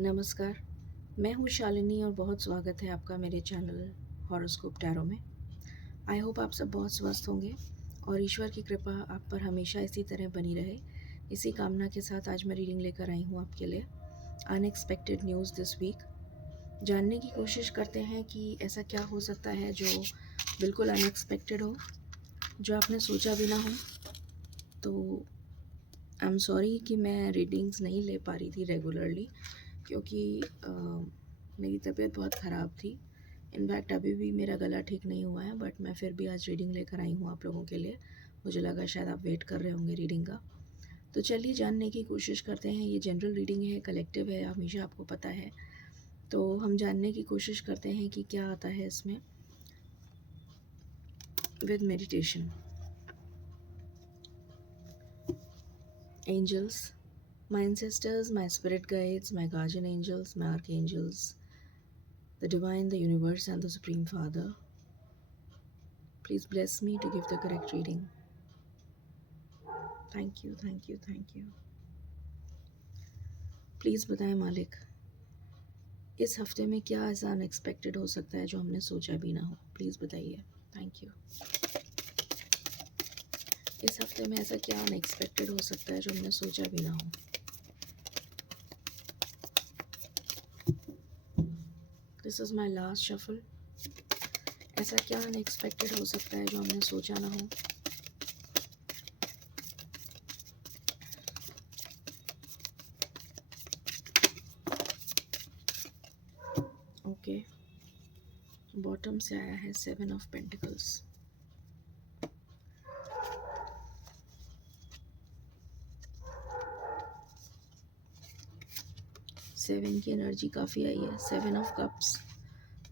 नमस्कार, मैं हूँ शालिनी और बहुत स्वागत है आपका मेरे चैनल हॉरोस्कोप टैरो में। आई होप आप सब बहुत स्वस्थ होंगे और ईश्वर की कृपा आप पर हमेशा इसी तरह बनी रहे। इसी कामना के साथ आज मैं रीडिंग लेकर आई हूँ आपके लिए। Unexpected news this week. जानने की कोशिश करते हैं कि ऐसा क्या हो सकता है जो बिल्कुल अनएक्सपेक्टेड हो, जो आपने सोचा भी ना हो। तो आई एम सॉरी कि मैं रीडिंग्स नहीं ले पा रही थी रेगुलरली, क्योंकि मेरी तबीयत बहुत ख़राब थी। इनफैक्ट अभी भी मेरा गला ठीक नहीं हुआ है, बट मैं फिर भी आज रीडिंग लेकर आई हूँ आप लोगों के लिए। मुझे लगा शायद आप वेट कर रहे होंगे रीडिंग का। तो चलिए जानने की कोशिश करते हैं। ये जनरल रीडिंग है, कलेक्टिव है, हमेशा आपको पता है। तो हम जानने की कोशिश करते हैं कि क्या आता है इसमें with meditation. Angels, my ancestors, my spirit guides, my guardian angels, my archangels, the divine, the universe, and the Supreme Father, please bless me to give the correct reading. Thank you, thank you, thank you. Please बताएं मालिक, इस हफ्ते में क्या ऐसा unexpected हो सकता है जो हमने सोचा भी ना हो। प्लीज़ बताइए। Thank you. इस हफ्ते में ऐसा क्या अनएक्सपेक्टेड हो सकता है जो हमने सोचा भी ना हो। This is my last shuffle. ऐसा क्या अनएक्सपेक्टेड हो सकता है जो हमने सोचा ना हो। ओके, बॉटम से आया है 7 ऑफ पेंटिकल्स। सेवन की एनर्जी काफ़ी आई है। 7 of cups,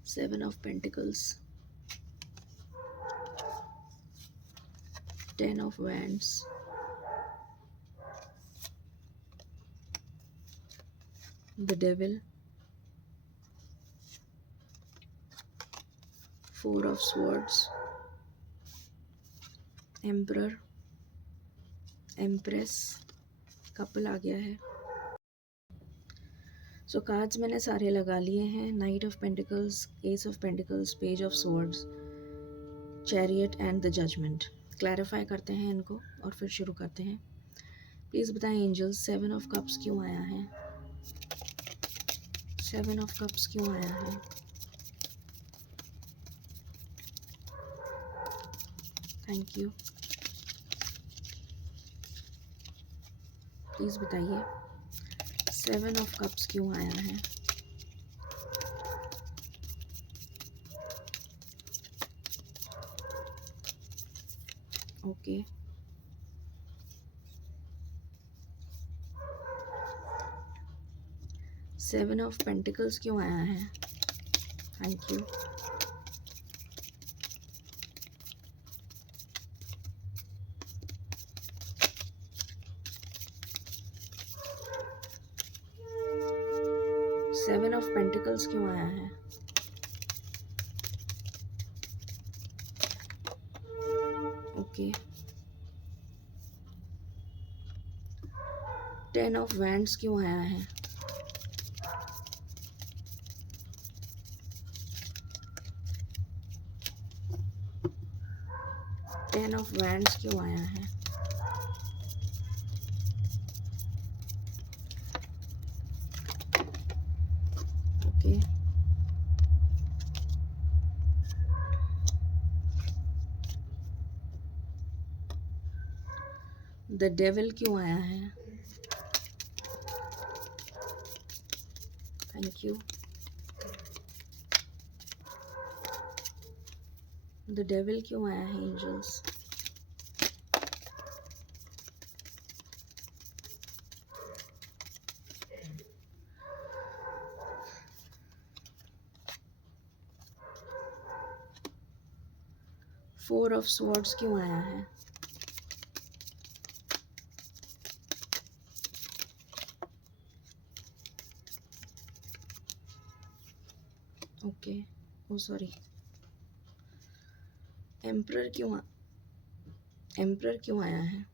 7 of pentacles, 10 of wands, the devil, 4 of swords, emperor, empress, couple आ गया है। सो कार्ड्स मैंने सारे लगा लिए हैं। Knight of pentacles, ace of pentacles, page of swords, chariot and the judgement. Clarify करते हैं इनको और फिर शुरू करते हैं। प्लीज़ बताएं एंजल्स, 7 ऑफ कप्स क्यों आया है। 7 ऑफ कप्स क्यों आया है। Thank you. प्लीज़ बताइए 7 ऑफ कप्स क्यों आया है। ओके, सेवन ऑफ पेंटिकल्स क्यों आया है। Thank you. Seven of pentacles क्यों आया है। ओके, 10 ऑफ वैंड्स क्यों आया है। 10 ऑफ वैंड्स क्यों आया है। ओके, द डेविल क्यों आया है। Thank you. द डेविल क्यों आया है एंजल्स। फोर ऑफ स्वॉर्ड्स क्यों आया है। ओके, ओ सॉरी, एम्परर क्यों आया है।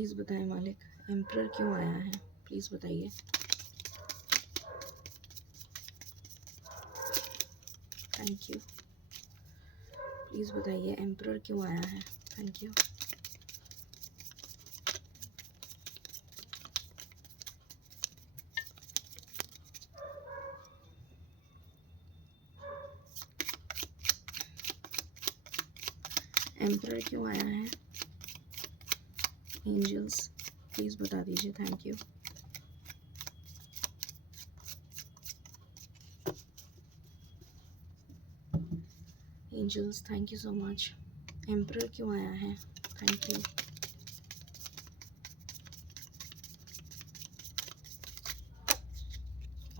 प्लीज़ बताएं मालिक, एम्परर क्यों आया है, प्लीज़ बताइए। Thank you. प्लीज़ बताइए एम्परर क्यों आया है। Thank you. एम्परर क्यों आया है। एंजल्स प्लीज़ बता दीजिए। Thank you. Angels thank you so much. Emperor क्यों आया है। Thank you.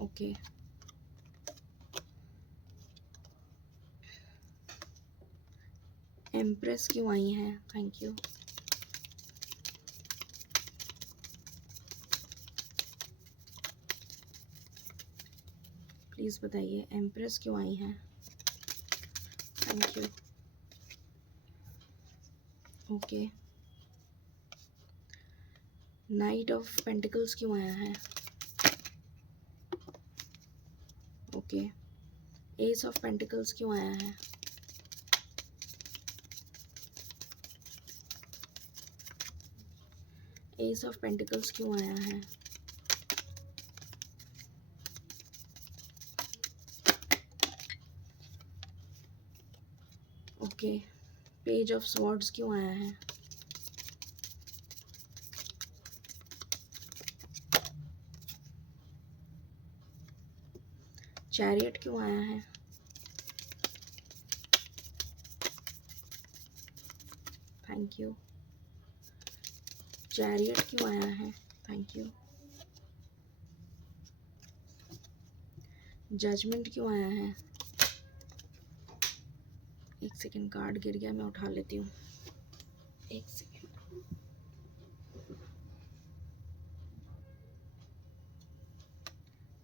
ओके एम्प्रेस क्यों आई हैं। Thank you. प्लीज़ बताइए एम्प्रेस क्यों आई हैं। Thank you. Okay night of pentacles क्यों आया है। ओके एस ऑफ पेंटिकल्स क्यों आया है। एस ऑफ पेंटिकल्स क्यों आया है। ओके पेज ऑफ स्वॉर्ड्स क्यों आया है। चैरियट क्यों आया है। Thank you. चैरियट क्यों आया है। Thank you. जजमेंट क्यों आया है। एक सेकेंड कार्ड गिर गया, मैं उठा लेती हूँ। एक सेकेंड।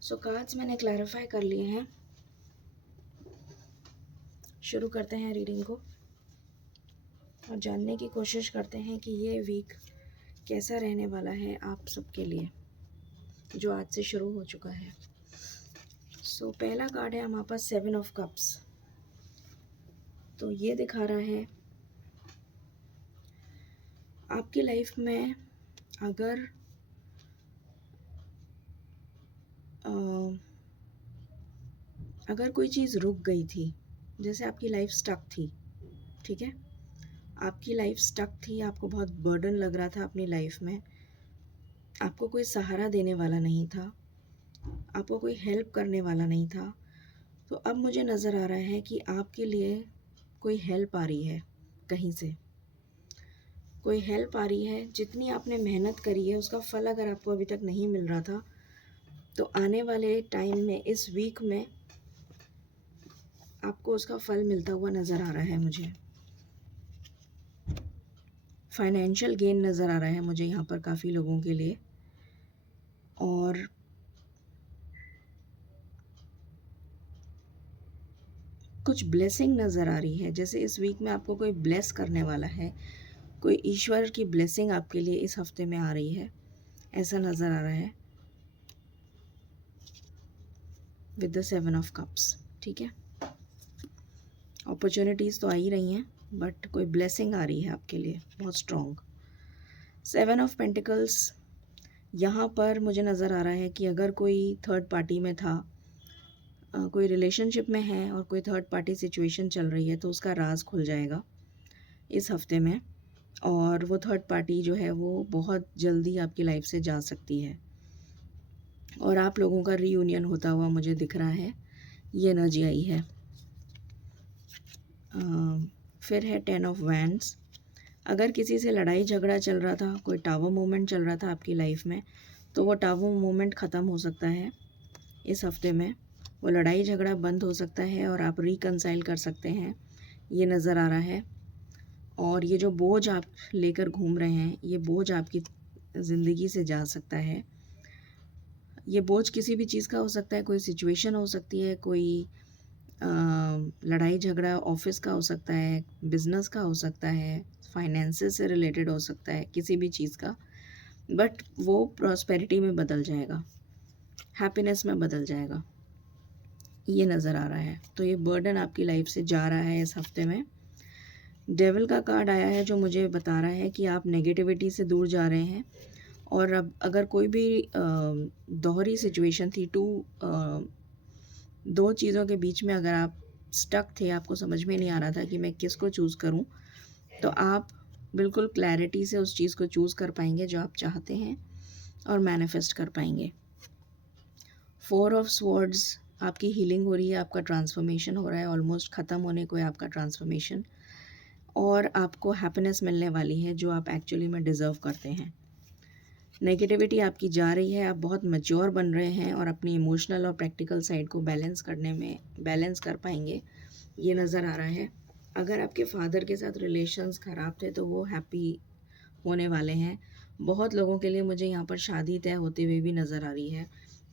सो कार्ड्स मैंने क्लैरिफाई कर लिए हैं। शुरू करते हैं रीडिंग को और जानने की कोशिश करते हैं कि ये वीक कैसा रहने वाला है आप सबके लिए, जो आज से शुरू हो चुका है। सो पहला कार्ड है हमारे पास 7 ऑफ कप्स। तो ये दिखा रहा है आपकी लाइफ में अगर अगर कोई चीज़ रुक गई थी, जैसे आपकी लाइफ स्टक थी, ठीक है, आपकी लाइफ स्टक थी, आपको बहुत बर्डन लग रहा था अपनी लाइफ में, आपको कोई सहारा देने वाला नहीं था, आपको कोई हेल्प करने वाला नहीं था, तो अब मुझे नज़र आ रहा है कि आपके लिए कोई हेल्प आ रही है, कहीं से कोई हेल्प आ रही है। जितनी आपने मेहनत करी है उसका फल अगर आपको अभी तक नहीं मिल रहा था, तो आने वाले टाइम में, इस वीक में आपको उसका फल मिलता हुआ नज़र आ रहा है। मुझे फाइनेंशियल गेन नज़र आ रहा है मुझे यहाँ पर काफ़ी लोगों के लिए, और कुछ ब्लेसिंग नज़र आ रही है, जैसे इस वीक में आपको कोई ब्लेस करने वाला है, कोई ईश्वर की ब्लेसिंग आपके लिए इस हफ्ते में आ रही है, ऐसा नज़र आ रहा है विद द 7 ऑफ कप्स। ठीक है, अपॉर्चुनिटीज़ तो आ ही रही हैं, बट कोई ब्लेसिंग आ रही है आपके लिए बहुत स्ट्रॉन्ग। 7 ऑफ पेंटिकल्स यहाँ पर मुझे नज़र आ रहा है कि अगर कोई थर्ड पार्टी में था, कोई रिलेशनशिप में है और कोई थर्ड पार्टी सिचुएशन चल रही है, तो उसका राज खुल जाएगा इस हफ्ते में, और वो थर्ड पार्टी जो है वो बहुत जल्दी आपकी लाइफ से जा सकती है, और आप लोगों का रीयूनियन होता हुआ मुझे दिख रहा है, ये एनर्जी आई है। फिर है 10 ऑफ वैंड्स। अगर किसी से लड़ाई झगड़ा चल रहा था, कोई टावर मोमेंट चल रहा था आपकी लाइफ में, तो वो टावर मोमेंट ख़त्म हो सकता है इस हफ्ते में, वो लड़ाई झगड़ा बंद हो सकता है और आप रिकंसाइल कर सकते हैं, ये नज़र आ रहा है। और ये जो बोझ आप लेकर घूम रहे हैं, ये बोझ आपकी ज़िंदगी से जा सकता है। ये बोझ किसी भी चीज़ का हो सकता है, कोई सिचुएशन हो सकती है, कोई लड़ाई झगड़ा ऑफिस का हो सकता है, बिजनेस का हो सकता है, फाइनेंसेस से रिलेटेड हो सकता है, किसी भी चीज़ का, बट वो प्रॉस्पेरिटी में बदल जाएगा, हैप्पीनेस में बदल जाएगा, ये नज़र आ रहा है। तो ये बर्डन आपकी लाइफ से जा रहा है इस हफ्ते में। डेविल का कार्ड आया है जो मुझे बता रहा है कि आप नेगेटिविटी से दूर जा रहे हैं। और अब अगर कोई भी दोहरी सिचुएशन थी, दो चीज़ों के बीच में अगर आप स्टक थे, आपको समझ में नहीं आ रहा था कि मैं किसको चूज़ करूं, तो आप बिल्कुल क्लैरिटी से उस चीज़ को चूज़ कर पाएंगे जो आप चाहते हैं और मैनिफेस्ट कर पाएंगे। 4 ऑफ स्वॉर्ड्स, आपकी हीलिंग हो रही है, आपका ट्रांसफॉर्मेशन हो रहा है, ऑलमोस्ट ख़त्म होने को है आपका ट्रांसफॉर्मेशन, और आपको हैप्पीनेस मिलने वाली है जो आप एक्चुअली में डिज़र्व करते हैं। नेगेटिविटी आपकी जा रही है, आप बहुत मैच्योर बन रहे हैं और अपनी इमोशनल और प्रैक्टिकल साइड को बैलेंस कर पाएंगे, ये नज़र आ रहा है। अगर आपके फादर के साथ रिलेशंस ख़राब थे तो वो हैप्पी होने वाले हैं। बहुत लोगों के लिए मुझे यहाँ पर शादी तय होते हुए भी नज़र आ रही है,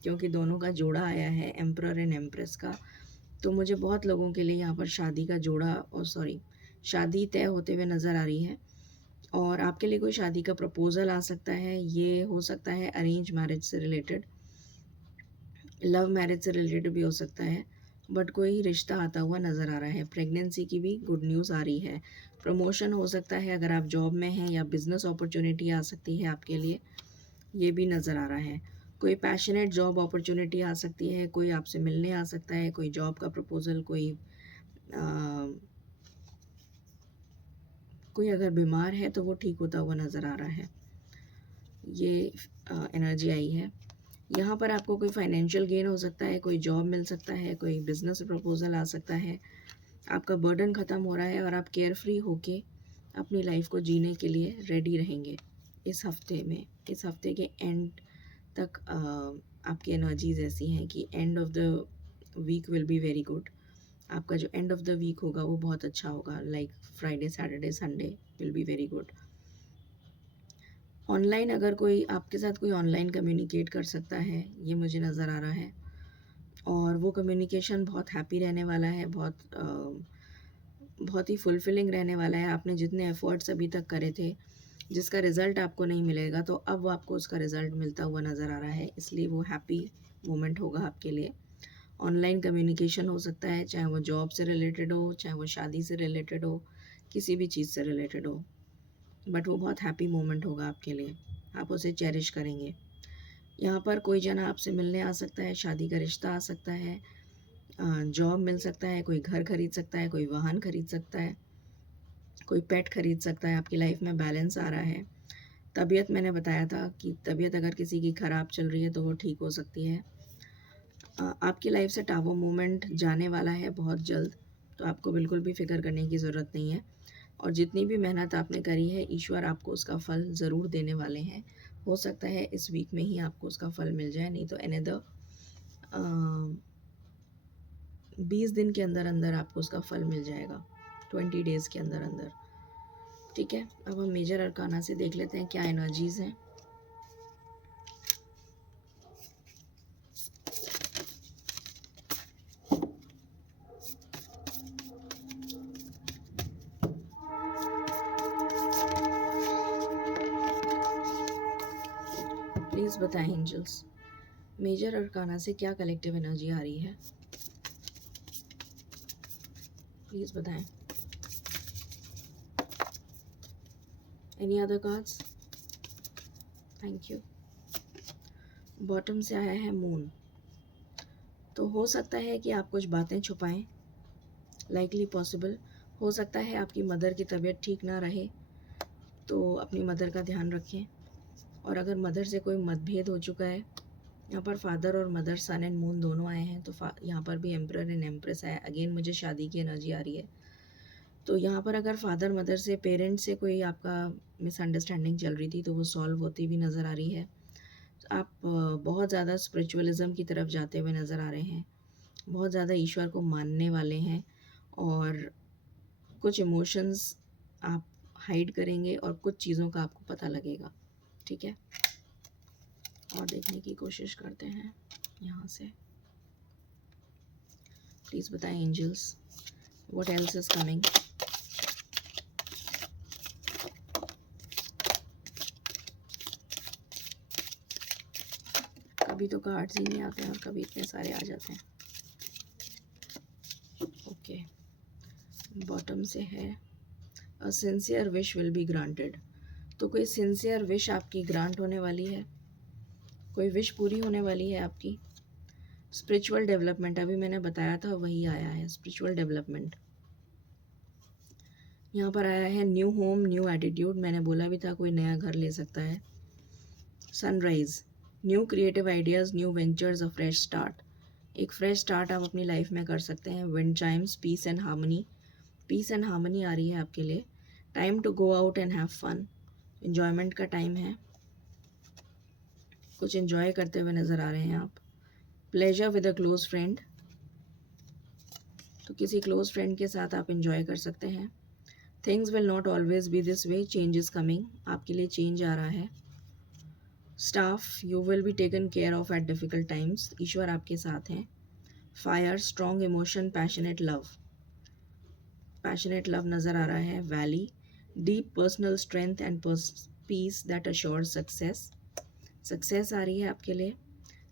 क्योंकि दोनों का जोड़ा आया है, एम्परर एंड एम्प्रेस का। तो मुझे बहुत लोगों के लिए यहाँ पर शादी तय होते हुए नज़र आ रही है। और आपके लिए कोई शादी का प्रपोज़ल आ सकता है। ये हो सकता है अरेंज मैरिज से रिलेटेड, लव मैरिज से रिलेटेड भी हो सकता है, बट कोई रिश्ता आता हुआ नज़र आ रहा है। प्रेगनेंसी की भी गुड न्यूज़ आ रही है। प्रमोशन हो सकता है अगर आप जॉब में हैं, या बिज़नेस अपॉर्चुनिटी आ सकती है आपके लिए, ये भी नज़र आ रहा है। कोई पैशनेट जॉब अपॉर्चुनिटी आ सकती है, कोई आपसे मिलने आ सकता है, कोई जॉब का प्रपोज़ल, कोई अगर बीमार है तो वो ठीक होता हुआ नज़र आ रहा है। ये एनर्जी आई है। यहाँ पर आपको कोई फाइनेंशियल गेन हो सकता है, कोई जॉब मिल सकता है, कोई बिजनेस प्रपोजल आ सकता है। आपका बर्डन ख़त्म हो रहा है और आप केयर फ्री होके अपनी लाइफ को जीने के लिए रेडी रहेंगे इस हफ्ते में। इस हफ्ते के एंड तक आपकी एनर्जीज ऐसी हैं कि end of the week will be very good. आपका जो एंड ऑफ द वीक होगा वो बहुत अच्छा होगा, like Friday, Saturday, Sunday will be very good. Online अगर कोई आपके साथ कोई ऑनलाइन कम्युनिकेट कर सकता है, ये मुझे नज़र आ रहा है, और वो कम्युनिकेशन बहुत हैप्पी रहने वाला है, बहुत ही फुलफिलिंग रहने वाला है। आपने जितने एफ़र्ट्स अभी तक करे थे, जिसका रिज़ल्ट आपको नहीं मिलेगा, तो अब आपको उसका रिज़ल्ट मिलता हुआ नज़र आ रहा है, इसलिए वो हैप्पी मोमेंट होगा आपके लिए। ऑनलाइन कम्युनिकेशन हो सकता है, चाहे वो जॉब से रिलेटेड हो, चाहे वो शादी से रिलेटेड हो, किसी भी चीज़ से रिलेटेड हो, बट वो बहुत हैप्पी मोमेंट होगा आपके लिए, आप उसे चेरिश करेंगे। यहाँ पर कोई जना आपसे मिलने आ सकता है, शादी का रिश्ता आ सकता है, जॉब मिल सकता है, कोई घर खरीद सकता है, कोई वाहन खरीद सकता है, कोई पेट खरीद सकता है। आपकी लाइफ में बैलेंस आ रहा है। तबीयत, मैंने बताया था कि तबीयत अगर किसी की ख़राब चल रही है तो वो ठीक हो सकती है। आपकी लाइफ से टावर मोमेंट जाने वाला है बहुत जल्द, तो आपको बिल्कुल भी फ़िक्र करने की ज़रूरत नहीं है। और जितनी भी मेहनत आपने करी है, ईश्वर आपको उसका फल ज़रूर देने वाले हैं। हो सकता है इस वीक में ही आपको उसका फल मिल जाए, नहीं तो अनदर 20 दिन के अंदर अंदर आपको उसका फल मिल जाएगा, 20 डेज़ के अंदर अंदर। ठीक है, अब हम मेजर अरकाना से देख लेते हैं क्या एनर्जीज़ हैं। प्लीज़ बताएं एंजल्स, मेजर अरकाना से क्या कलेक्टिव एनर्जी आ रही है, प्लीज़ बताएं। Any other cards? Thank you. Bottom से आया है मून। तो हो सकता है कि आप कुछ बातें छुपाएं, लाइकली पॉसिबल। हो सकता है आपकी मदर की तबीयत ठीक ना रहे, तो अपनी मदर का ध्यान रखें। और अगर मदर से कोई मतभेद हो चुका है, यहाँ पर फादर और मदर, सन एंड मून दोनों आए हैं, तो यहाँ पर भी एम्परर एंड एम्प्रेस है। अगेन मुझे शादी की एनर्जी आ रही है। तो यहाँ पर अगर फादर मदर से, पेरेंट्स से कोई आपका मिसअंडरस्टैंडिंग चल रही थी, तो वो सॉल्व होती भी नज़र आ रही है। आप बहुत ज़्यादा स्पिरिचुअलिज्म की तरफ जाते हुए नज़र आ रहे हैं, बहुत ज़्यादा ईश्वर को मानने वाले हैं, और कुछ इमोशंस आप हाइड करेंगे और कुछ चीज़ों का आपको पता लगेगा। ठीक है, और देखने की कोशिश करते हैं यहाँ से। प्लीज़ बताएं angels, what else is coming. कभी तो कार्ड्स ही नहीं आते हैं और कभी इतने सारे आ जाते हैं। ओके, बॉटम से है अ sincere wish will be granted. तो कोई सिंसियर विश आपकी ग्रांट होने वाली है, कोई विश पूरी होने वाली है आपकी। स्पिरिचुअल डेवलपमेंट, अभी मैंने बताया था वही आया है, स्पिरिचुअल डेवलपमेंट। यहाँ पर आया है न्यू होम न्यू एटीट्यूड, मैंने बोला भी था कोई नया घर ले सकता है। Sunrise, new creative ideas new ventures a fresh start, एक फ्रेश स्टार्ट आप अपनी लाइफ में कर सकते हैं। Wind chimes, peace and harmony, peace and harmony आ रही है आपके लिए। Time to go out and have fun, enjoyment का टाइम है, कुछ इन्जॉय करते हुए नज़र आ रहे हैं आप। Pleasure with a close friend, तो किसी क्लोज फ्रेंड के साथ आप इन्जॉय कर सकते हैं। Things will not always be this way, change is coming, आपके लिए चेंज आ रहा है। Staff, you will be taken care of at difficult times, ईश्वर आपके साथ हैं। Fire, strong emotion, passionate love, passionate love नज़र आ रहा है। Valley, deep personal strength and peace that assure success, success आ रही है आपके लिए।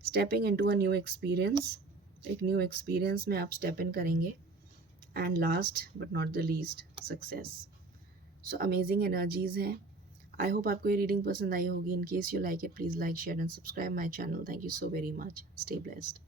Stepping into a new experience, एक न्यू एक्सपीरियंस में आप स्टेप इन करेंगे। And last but not the least, success. So amazing energies हैं। आई होप आपको ये रीडिंग पसंद आई होगी। In case you like it, please like share and subscribe my channel. Thank you so very much. Stay blessed.